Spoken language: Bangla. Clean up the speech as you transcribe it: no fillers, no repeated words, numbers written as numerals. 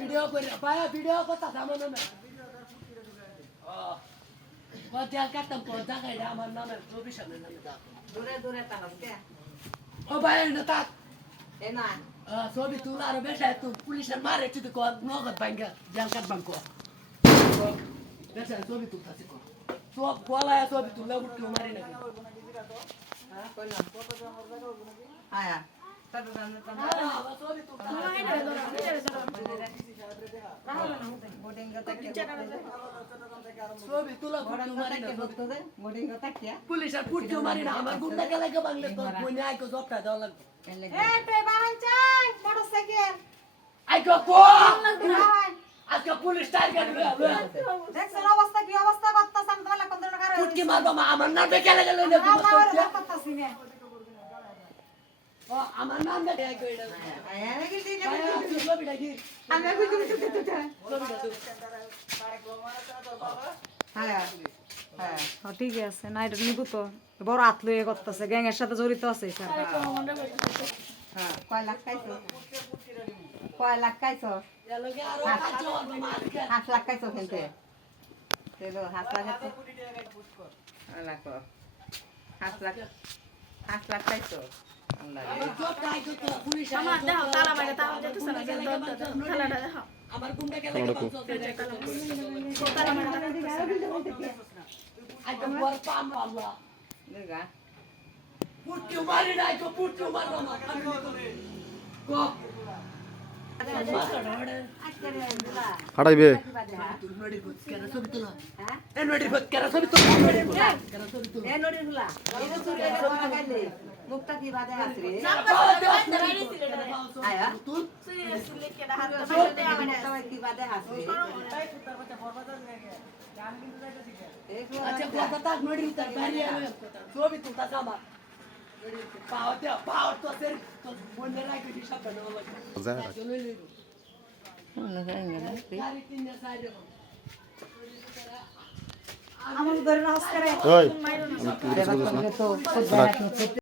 ভিডিও করে পায়া ভিডিও কথা আমার নামে দেয়াল কাটতাম কোন জায়গায় আমার নামে রবি সামনে নামে দাও দূরে দূরে তাহলে ও ভাই না তাক এ না ছবি তুলা আর বেশা তো পুলিশের মারে যদি কর নগদ ভাঙ্গা দেয়াল কাটবাম কো বেশা ছবি তুলতাছি কো সব গলায় ছবি তুলা উঠকে মারি নাকি হ্যাঁ কই না আয়া তবে জানো তো ছবি তুলতা বোর্ডিং কথা কি ছবি তুলা উঠকে মারি না বলতো যে বোর্ডিং কথা কি পুলিশের পুটকে মারি না আমার গুন্ডা গেলে কে বাংলে তো কোনে আইকো জবটা দেওয়া লাগবে এ তে বাহান চাই মোটরসাইকেল আইকো কো আজকে পুলিশ টার্গেট হলো দেখছেন অবস্থা কি অবস্থা করতেছ আমি তোমার কোন ধরনের কারণে পুটকি মারবা মা আমার নাম গেলে গেলে না করতেছি না ও আমার নাম দেখে আইকো এটা আয়া নাকি দিনে ছবিটা কি আমি বুঝি ছবিটা হ্যাঁ হ্যাঁ ঠিক আছে না এটা নিবো তো বড় হাত লইয়ে করতেছে গ্যাংয়ের সাথে জড়িত আছে স্যার হ্যাঁ কয় লাখ খাইছো কয় লাখ খাইছো এলাকে আরো কাজ হবে মালিক 5 লাখ খাইছো কিন্তু তেলো 5 লাখ লাখ 5 লাখ 5 লাখ খাইছো আল্লাহ জবটা আইকো তো পুলিশ আমার দেখো তালা বাইরে তালা যেতেছে না কেন তালাটা দেখো আমার গুন্ডা গেলে তালা বাইরে আইকো বড় পাম আল্লাহ দুর্গা পুটকি মারি না আইকো পুটকি মারবা মা কো হাঁটাইবে মুখটা কি বাদে আসরে কি বাদে আসরে আচ্ছা কথা তাক নড়ি তার বাড়ি আলো ছবি তুলতা কামা পাওতে পাওত তো সের তো বন্ডে রাখি হিসাব না লাগে যা চলে লইলো গাড়ি তিনটা সাইডে আমার ধরে নাচ করে ওই আমি কি কিছু বলিস না তো